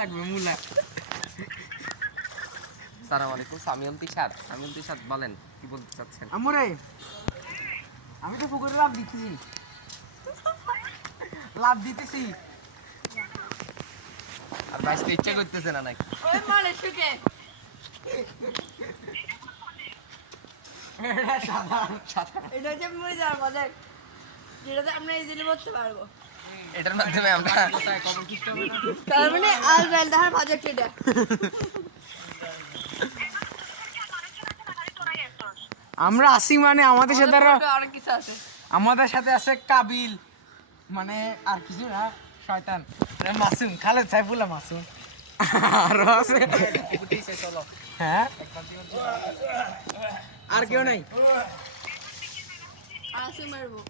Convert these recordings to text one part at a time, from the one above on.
লাগবে মুলা। আসসালামু আলাইকুম। সামিউল তিশাত বলেন কি বলতে চাচ্ছেন? আমরে আমি তো পুকুরে লাভ দিতেছি। আর বাইসতে ইচ্ছা করতেছে না নাকি? ওই মানে শুকে এটা হচ্ছে মজার মজা, যেটাতে আমরা ইজিলি করতে পারবো। এটার মাধ্যমে আমরা তার মানে আর বেল দেখার প্রজেক্ট এটা। আমরা আসি মানে আমাদের সাথে আর কিছু আছে, আমাদের সাথে আছে কাবিল, মানে আর কিছু না, শয়তান মাসুম, খালেদ সাইফুল্লাহ মাসুম আরো আছে। হ্যাঁ আর কেউ নাই? আসি মারবো।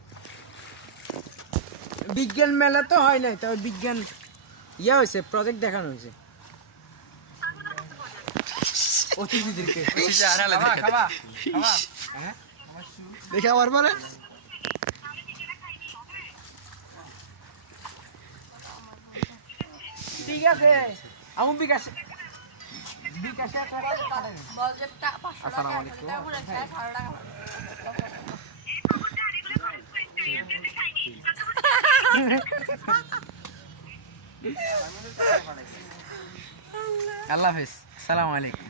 বিজ্ঞান মেলা তো হয় নাই, তবে বিজ্ঞান ইয়া হয়েছে, প্রজেক্ট দেখানো হয়েছে অতিথিদেরকে। দেখে আবার বলে ঠিক আছে। আমি বিকাশে প্রজেক্টটা 500 টাকা, আসসালামু আলাইকুম। এটা পুরো 18 টাকা। আল্লাহ হাফেজ, আসসালামু আলাইকুম।